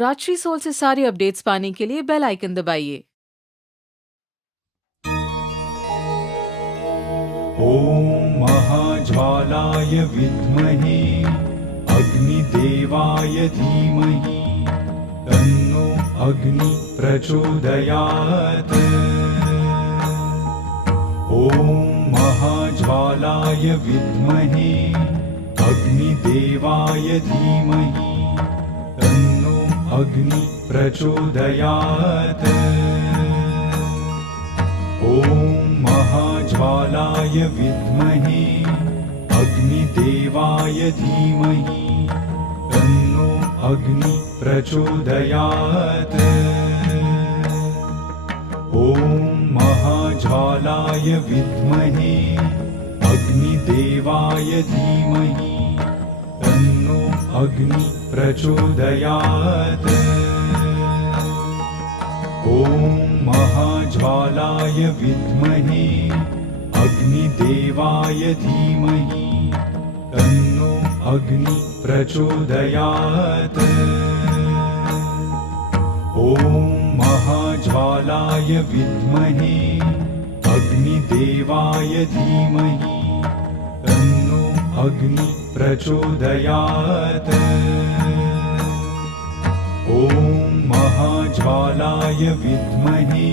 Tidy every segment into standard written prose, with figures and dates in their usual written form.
Rajshree soul से सारी updates पाने के लिए बेल आइकन दबाइए। ॐ महाज्वालाय विद्महे अग्निदेवाय धीमहि तन्नो अग्नि प्रचोदयात्। ॐ महाज्वालाय विद्महे अग्निदेवाय धीमहि तन्नो अग्नि प्रचोदयात्। ॐ महाज्वालाय विद्महे अग्निदेवाय धीमहि तन्नो अग्नि प्रचोदयात्। ॐ महाज्वालाय विद्महे अग्निदेवाय धीमहि तन्नो अग्नि प्रचोदयात्। ॐ महाज्वालाय विद्महे अग्निदेवाय धीमहि तन्नो अग्नि प्रचोदयात्। ॐ महाज्वालाय विद्महे अग्निदेवाय धीमहि तन्नो अग्नि प्रचोदयात्। ॐ महाज्वालाय विद्महे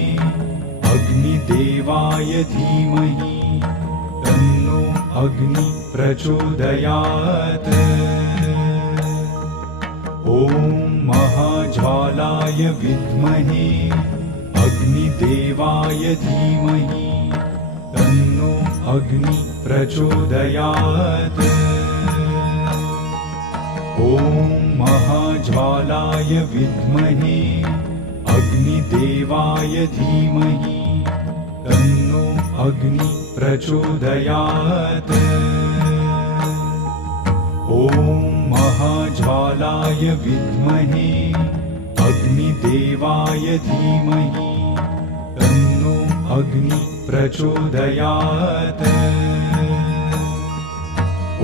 अग्निदेवाय धीमहि तन्नो अग्नि प्रचोदयात्। ॐ महाज्वालाय विद्महे अग्निदेवाय धीमहि तन्नो अग्नि प्रचोदयात्। ॐ महाज्वालाय विद्महे अग्निदेवाय धीमहि तन्नो अग्नि प्रचोदयात्। ॐ महाज्वालाय विद्महे अग्निदेवाय धीमहि तन्नो अग्नि प्रचोदयात्।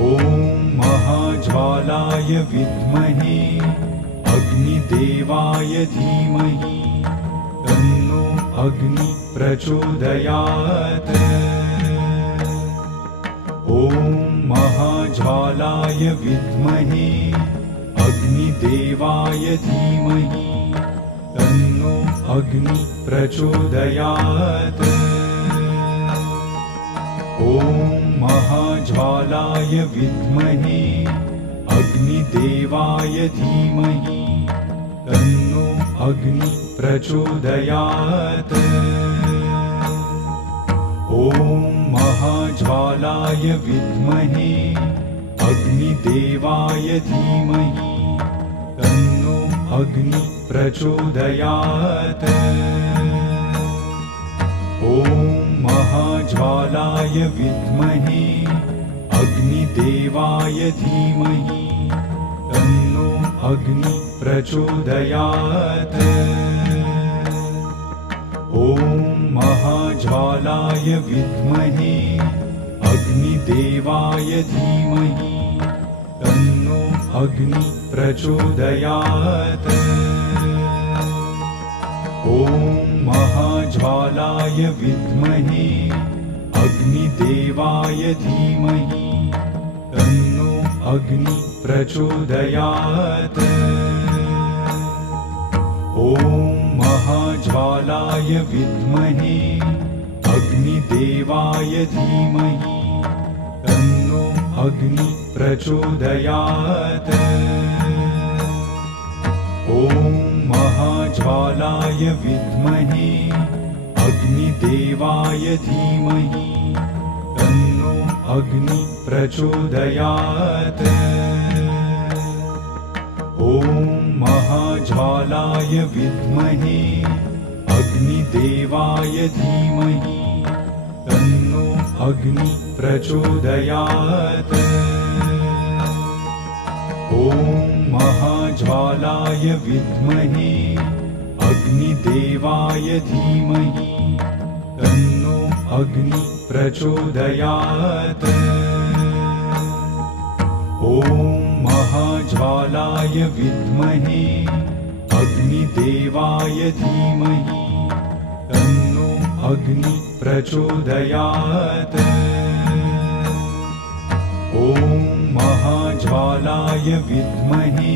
ॐ महाज्वालाय विद्महे अग्निदेवाय धीमहि तन्नो अग्नि प्रचोदयात्। ॐ महाज्वालाय विद्महे अग्निदेवाय धीमहि तन्नो अग्नि प्रचोदयात्। ॐ महाज्वालाय विद्महे अग्निदेवाय धीमहि तन्नो अग्नि प्रचोदयात्। ॐ महाज्वालाय विद्महे अग्निदेवाय धीमहि तन्नो अग्नि प्रचोदयात्। ॐ महाज्वालाय विद्महे अग्निदेवाय धीमहि तन्नो अग्नि प्रचोदयात्। ॐ महाज्वालाय विद्महे अग्निदेवाय धीमहि तन्नो अग्नि प्रचोदयात्। ॐ महाज्वालाय विद्महे अग्निदेवाय धीमहि तन्नो अग्नि प्रचोदयात्। ॐ महाज्वालाय विद्महे अग्निदेवाय धीमहि तन्नो अग्नि प्रचोदयात्। ॐ महाज्वालाय विद्महे अग्निदेवाय धीमहि तन्नो अग्नि प्रचोदयात्। ॐ महाज्वालाय विद्महे अग्निदेवाय धीमहि तन्नो अग्नि प्रचोदयात्। ॐ महाज्वालाय विद्महे अग्निदेवाय धीमहि तन्नो अग्नि प्रचोदयात्। ॐ महाज्वालाय विद्महे अग्निदेवाय धीमहि तन्नो अग्नि प्रचोदयात्। ॐ महाज्वालाय विद्महे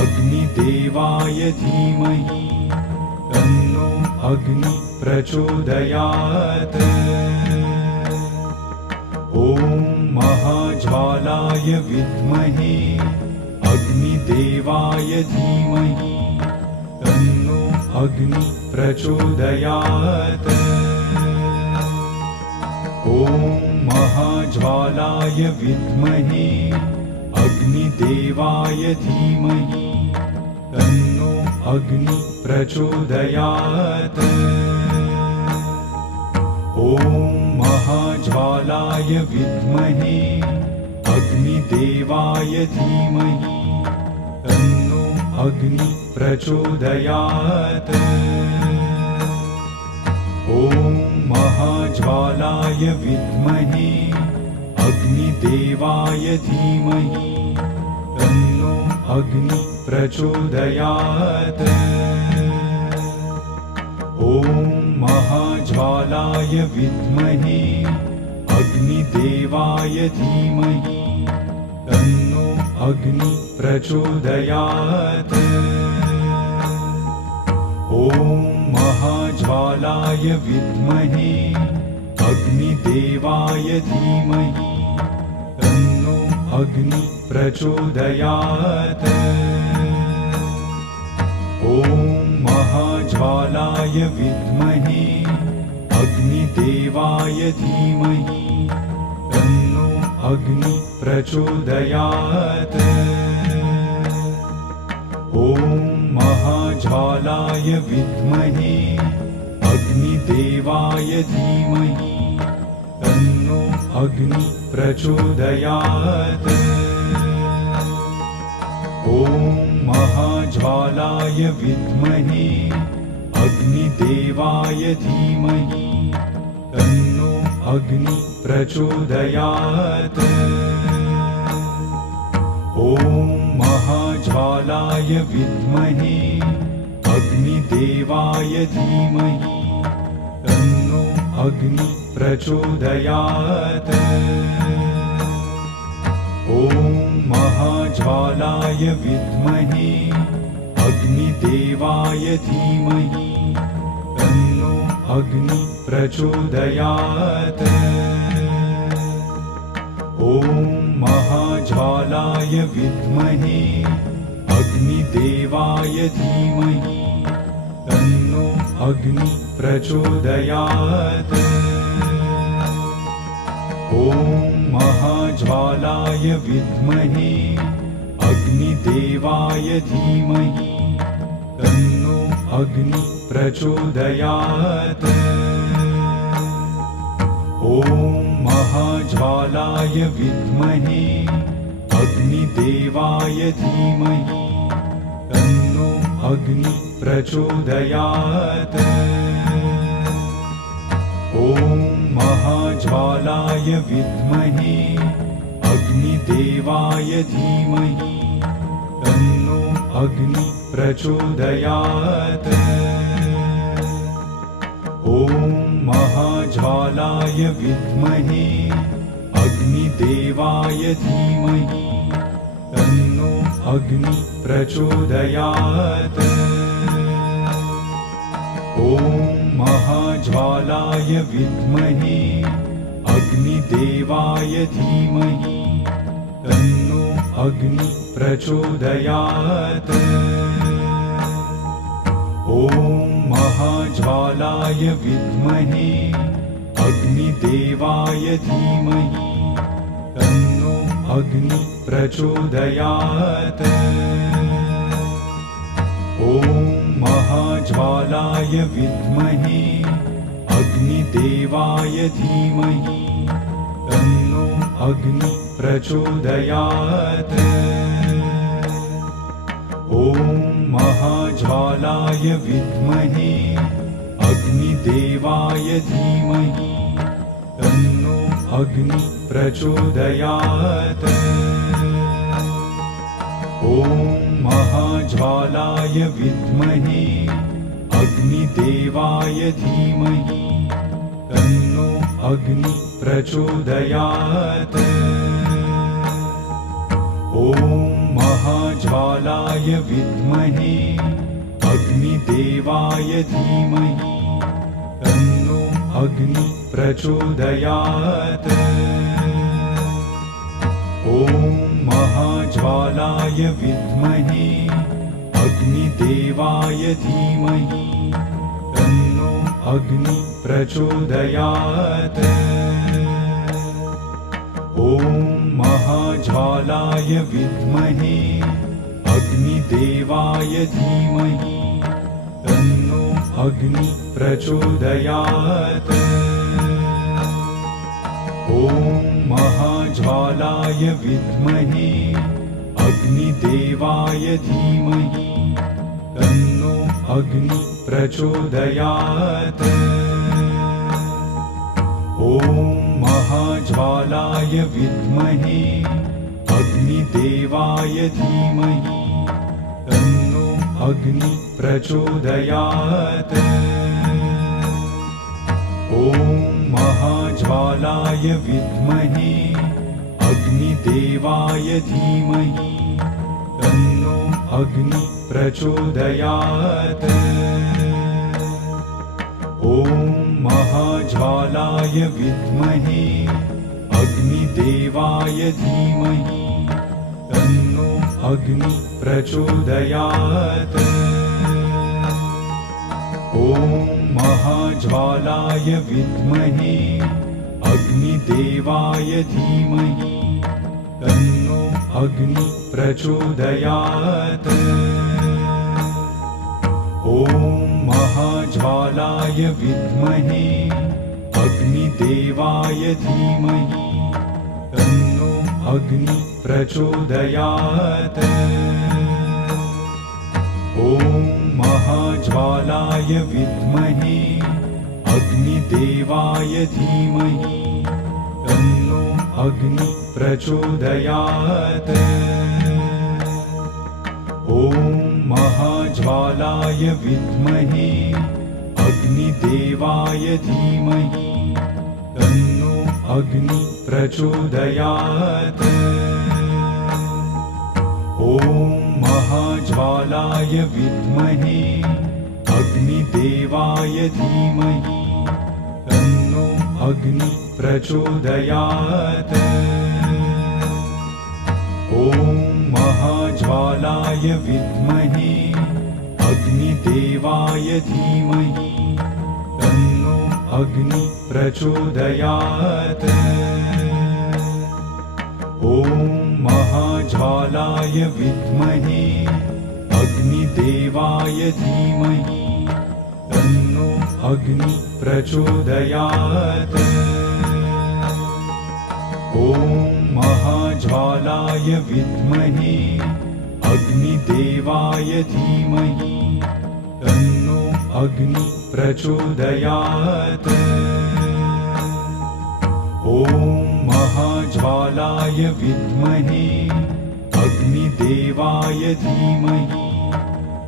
अग्निदेवाय धीमहि तन्नो अग्नि प्रचोदयात्। ॐ महाज्वालाय विद्महे अग्निदेवाय धीमहि तन्नो अग्नि प्रचोदयात्। ॐ महाज्वालाय विद्महे अग्निदेवाय धीमहि तन्नो अग्नि प्रचोदयात्। ॐ महाज्वालाय विद्महे अग्निदेवाय धीमहि तन्नो अग्नि प्रचोदयात्। ॐ महाज्वालाय विद्महे अग्निदेवाय धीमहि तन्नो अग्नि प्रचोदयात्। ॐ महाज्वालाय विद्महे अग्निदेवाय धीमहि तन्नो अग्नि प्रचोदयात्। ॐ महाज्वालाय विद्महे अग्निदेवाय धीमहि तन्नो अग्नि प्रचोदयात्। ॐ महाज्वालाय विद्महे अग्निदेवाय धीमहि तन्नो अग्नि प्रचोदयात्। ॐ महाज्वालाय विद्महे अग्निदेवाय धीमहि तन्नो अग्नि प्रचोदयात्। ॐ महाज्वालाय विद्महे अग्निदेवाय धीमहि तन्नो अग्नि प्रचोदयात्। ॐ महाज्वालाय विद्महे अग्निदेवाय धीमहि तन्नो अग्नि प्रचोदयात्। ॐ महाज्वालाय विद्महे अग्निदेवाय धीमहि तन्नो अग्नि प्रचोदयात्। ॐ महाज्वालाय विद्महे अग्निदेवाय धीमहि तन्नो अग्नि प्रचोदयात्। ॐ महाज्वालाय विद्महे अग्निदेवाय धीमहि तन्नो अग्नि प्रचोदयात्। ॐ महाज्वालाय विद्महे अग्निदेवाय धीमहि तन्नो अग्नि प्रचोदयात्। ॐ महाज्वालाय विद्महे अग्निदेवाय धीमहि तन्नो अग्नि प्रचोदयात्। ॐ महाज्वालाय विद्महे अग्निदेवाय धीमहि तन्नो अग्नि प्रचोदयात्। ॐ महाज्वालाय विद्महे अग्निदेवाय धीमहि तन्नो अग्नि प्रचोदयात्। ॐ महाज्वालाय विद्महे अग्निदेवाय धीमहि तन्नो अग्नि प्रचोदयात्। ॐ महाज्वालाय विद्महे अग्निदेवाय धीमहि तन्नो अग्नि प्रचोदयात्। ॐ महाज्वालाय विद्महे अग्निदेवाय धीमहि तन्नो अग्नि प्रचोदयात्। ॐ महाज्वालाय विद्महे अग्निदेवाय धीमहि तन्नो अग्नि प्रचोदयात्। ॐ महाज्वालाय विद्महे अग्निदेवाय धीमहि तन्नो अग्नि प्रचोदयात्। ॐ महाज्वालाय विद्महे अग्निदेवाय धीमहि तन्नो अग्नि प्रचोदयात्। ॐ महाज्वालाय विद्महे अग्निदेवाय धीमहि तन्नो अग्नि प्रचोदयात्। ॐ महाज्वालाय विद्महे अग्निदेवाय धीमहि तन्नो अग्नि प्रचोदयात्। ॐ महाज्वालाय विद्महे अग्निदेवाय धीमहि तन्नो अग्नि प्रचोदयात्। ॐ महाज्वालाय विद्महे अग्निदेवाय धीमहि तन्नो अग्नि प्रचोदयात्। ॐ महाज्वालाय विद्महे अग्निदेवाय धीमहि तन्नो अग्नि प्रचोदयात्। ॐ महाज्वालाय विद्महे अग्निदेवाय धीमहि तन्नो अग्नि प्रचोदयात्। ॐ महाज्वालाय विद्महे अग्निदेवाय धीमहि तन्नो अग्नि प्रचोदयात्। ॐ महाज्वालाय विद्महे अग्निदेवाय धीमहि तन्नो अग्नि प्रचोदयात्। ॐ महाज्वालाय विद्महे अग्निदेवाय धीमहि तन्नो अग्नि प्रचोदयात्। ॐ महाज्वालाय विद्महे अग्निदेवाय धीमहि तन्नो अग्नि प्रचोदयात्। ॐ महाज्वालाय विद्महे अग्निदेवाय धीमहि तन्नो अग्नि प्रचोदयात्। ॐ महाज्वालाय विद्महे अग्निदेवाय धीमहि तन्नो अग्नि प्रचोदयात्। ॐ महाज्वालाय विद्महे अग्निदेवाय धीमहि तन्नो अग्नि प्रचोदयात्। ॐ महाज्वालाय विद्महे अग्निदेवाय धीमहि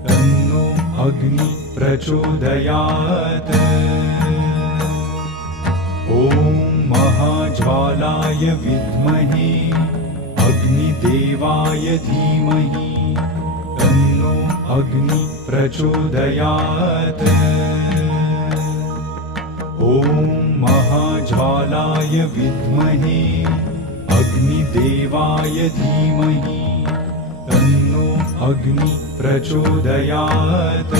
तन्नो अग्नि प्रचोदयात्। ॐ महाज्वालाय विद्महे अग्निदेवाय धीमहि तन्नो अग्नि प्रचोदयात्। ॐ महाज्वालाय विद्महे अग्निदेवाय धीमहि तन्नो अग्नि प्रचोदयात्।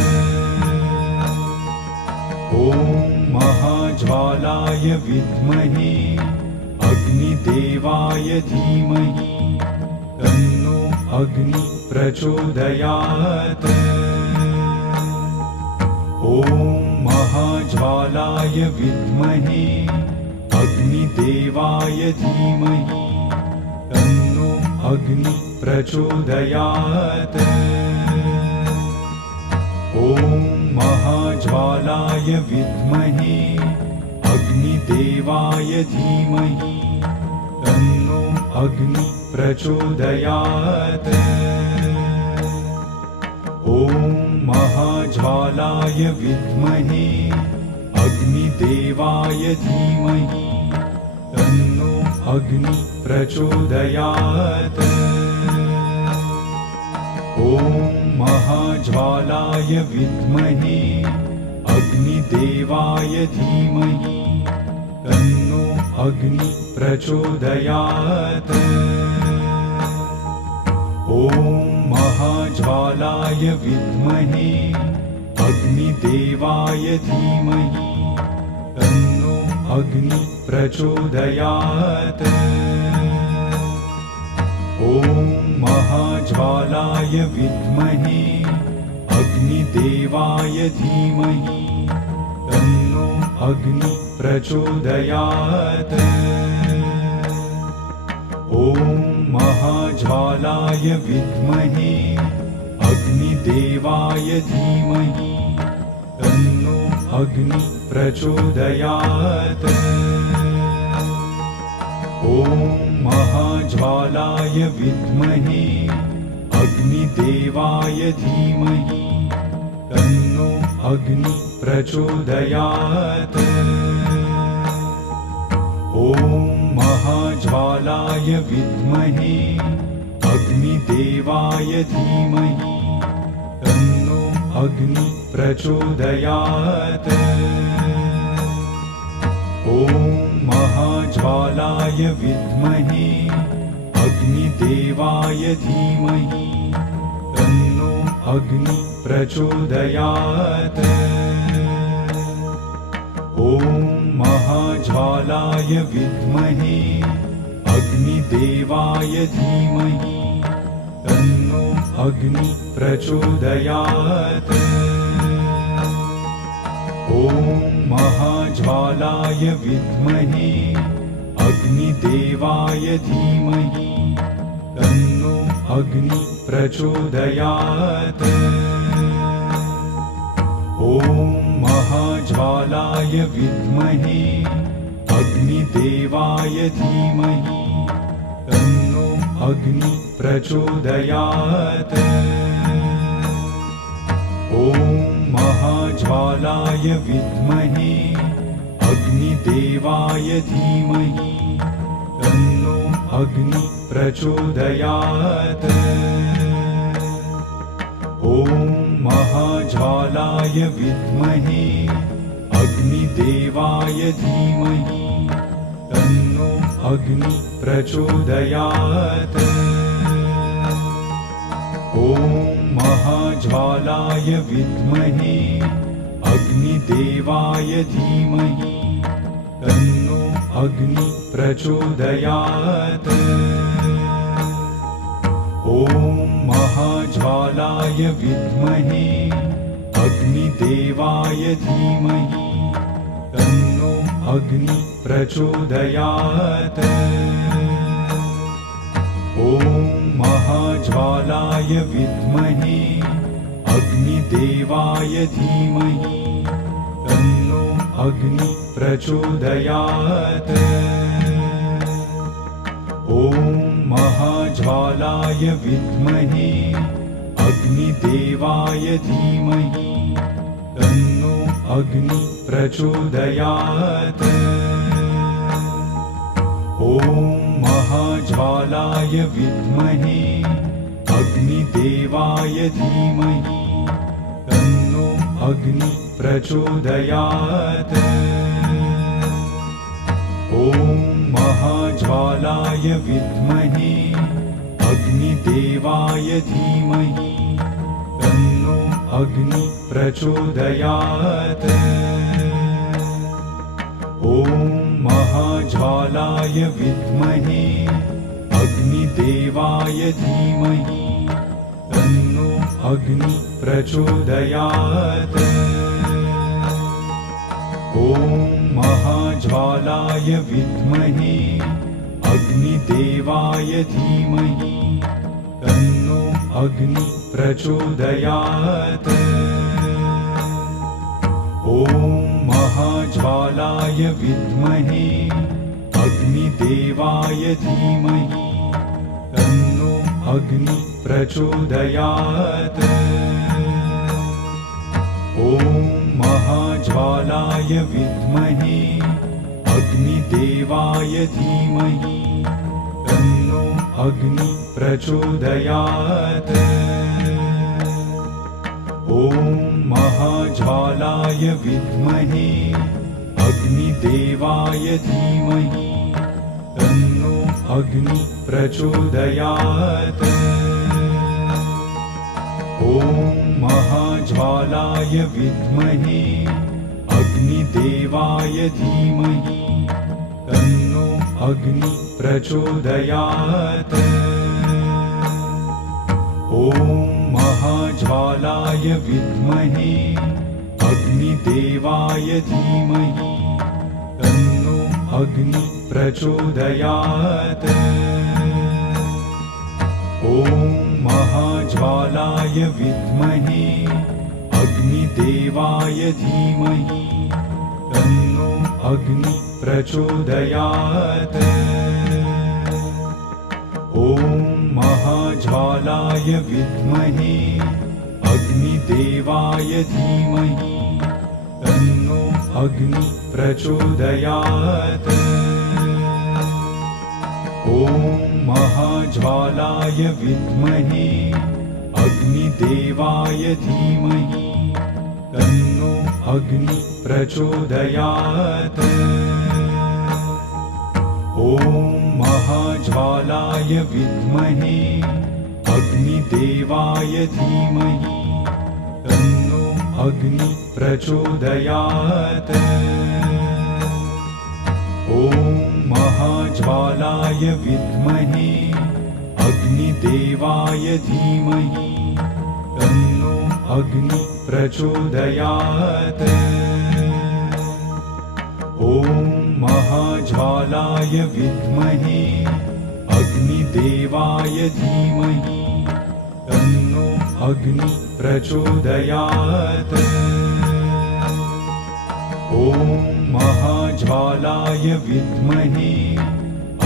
ॐ महाज्वालाय विद्महे अग्निदेवाय धीमहि तन्नो अग्नि प्रचोदयात्। ॐ महाज्वालाय विद्महे अग्निदेवाय धीमहि तन्नो अग्नि प्रचोदयात्। ॐ महाज्वालाय विद्महे अग्निदेवाय धीमहि तन्नो अग्नि प्रचोदयात्। महाज्वालाय विद्महे अग्निदेवाय धीमहि तन्नो अग्नि प्रचोदयात्। ॐ महाज्वालाय विद्महे अग्निदेवाय धीमहि तन्नो अग्नि प्रचोदयात्। ॐ महाज्वालाय विद्महे अग्निदेवाय धीमहि तन्नो अग्नि प्रचोदयात्। ॐ महाज्वालाय विद्महे अग्निदेवाय धीमहि तन्नो अग्नि प्रचोदयात्। ॐ महाज्वालाय विद्महे अग्निदेवाय धीमहि तन्नो अग्नि प्रचोदयात्। ॐ महाज्वालाय विद्महे अग्निदेवाय धीमहि तन्नो अग्नि प्रचोदयात्। ॐ महाज्वालाय विद्महे अग्निदेवाय धीमहि तन्नो अग्नि प्रचोदयात्। ॐ महाज्वालाय विद्महे अग्निदेवाय धीमहि तन्नो अग्नि प्रचोदयात्। ॐ महाज्वालाय विद्महे अग्निदेवाय धीमहि तन्नो अग्नि प्रचोदयात्। ॐ महाज्वालाय विद्महे अग्निदेवाय धीमहि तन्नो अग्नि प्रचोदयात्। ॐ महाज्वालाय विद्महे अग्निदेवाय धीमहि तन्नो अग्नि प्रचोदयात्। ॐ महाज्वालाय विद्महे अग्निदेवाय धीमहि तन्नो अग्नि प्रचोदयात्। ॐ महाज्वालाय विद्महे अग्निदेवाय धीमहि तन्नो अग्नि प्रचोदयात्। ॐ महाज्वालाय विद्महे अग्निदेवाय धीमहि तन्नो अग्नि प्रचोदयात्। ॐ महाज्वालाय विद्महे अग्निदेवाय धीमहि तन्नो अग्नि प्रचोदयात्। ॐ महाज्वालाय विद्महे अग्निदेवाय धीमहि तन्नो अग्नि प्रचोदयात्। ॐ महाज्वालाय विद्महे अग्निदेवाय धीमहि तन्नो अग्नि प्रचोदयात्। ॐ महाज्वालाय विद्महे अग्निदेवाय धीमहि तन्नो अग्नि प्रचोदयात्। ॐ महाज्वालाय विद्महे अग्निदेवाय धीमहि तन्नो अग्नि प्रचोदयात्। ॐ महाज्वालाय विद्महे अग्निदेवाय धीमहि तन्नो अग्नि प्रचोदयात्। ॐ महाज्वालाय विद्महे अग्निदेवाय धीमहि तन्नो अग्नि प्रचोदयात्। ॐ महाज्वालाय विद्महे अग्निदेवाय धीमहि तन्नो अग्नि प्रचोदयात्। ॐ ॐ महाज्वालाय विद्महे अग्निदेवाय धीमहि तन्नो अग्नि प्रचोदयात्। ॐ महाज्वालाय विद्महे अग्निदेवाय धीमहि तन्नो अग्नि प्रचोदयात्। ॐ महाज्वालाय विद्महे अग्निदेवाय धीमहि तन्नो अग्नि प्रचोदयात्। ॐ महाज्वालाय विद्महे अग्निदेवाय धीमहि तन्नो अग्नि प्रचोदयात्। ॐ महाज्वालाय विद्महे अग्निदेवाय धीमहि तन्नो अग्नि प्रचोदयात्। ॐ महाज्वालाय विद्महे अग्निदेवाय धीमहि तन्नो अग्नि प्रचोदयात्। ॐ महाज्वालाय विद्महे अग्निदेवाय धीमहि तन्नो अग्नि प्रचोदयात्। ॐ महाज्वालाय विद्महे अग्निदेवाय धीमहि तन्नो अग्नि प्रचोदयात्। ॐ महाज्वालाय विद्महे अग्निदेवाय धीमहि तन्नो अग्नि प्रचोदयात्। ॐ महाज्वालाय विद्महे अग्निदेवाय धीमहि तन्नो अग्नि प्रचोदयात्। ॐ महाज्वालाय विद्महे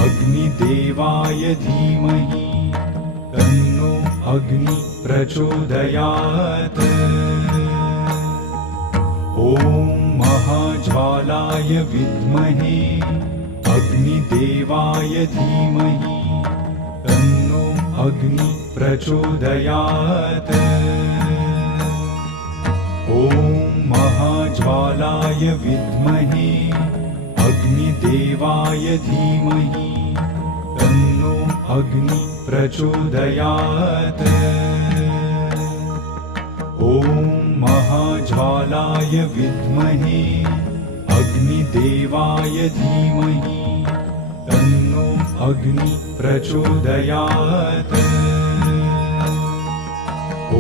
अग्निदेवाय धीमहि तन्नो अग्नि प्रचोदयात्। ॐ महाज्वालाय विद्महे अग्निदेवाय धीमहि तन्नो अग्नि प्रचोदयात्। ॐ महाज्वालाय विद्महे अग्निदेवाय धीमहि तन्नो अग्नि प्रचोदयात्। ॐ महाज्वालाय विद्महे अग्निदेवाय धीमहि तन्नो अग्नि प्रचोदयात्।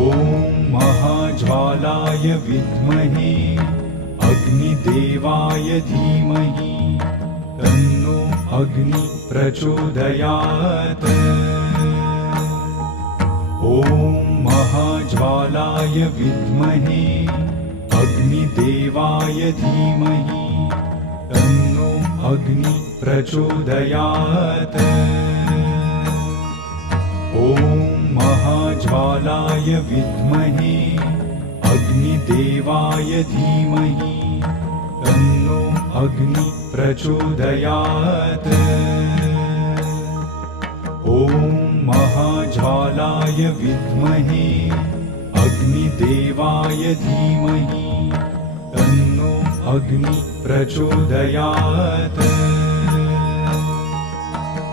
ॐ महाज्वालाय विद्महे अग्निदेवाय धीमहि तन्नो अग्नि प्रचोदयात्। ॐ महाज्वालाय विद्महे अग्निदेवाय धीमहि तन्नो अग्नि प्रचोदयात्। ॐ महाज्वालाय विद्महे अग्निदेवाय धीमहि तन्नो अग्नि प्रचोदयात्। ॐ महाज्वालाय विद्महे अग्निदेवाय धीमहि तन्नो अग्नि प्रचोदयात्।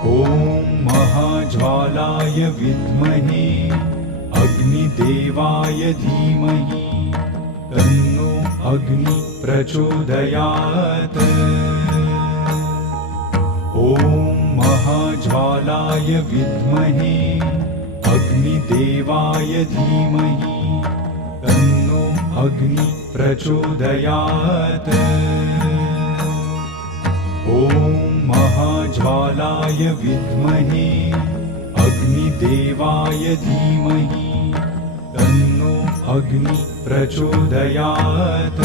ॐ महाज्वालाय विद्महे अग्निदेवाय धीमहि तन्नो अग्नि प्रचोदयात्। ॐ महाज्वालाय विद्महे अग्निदेवाय धीमहि तन्नो अग्नि प्रचोदयात्। ॐ महाज्वालाय विद्महे अग्निदेवाय धीमहि तन्नो अग्नि प्रचोदयात्।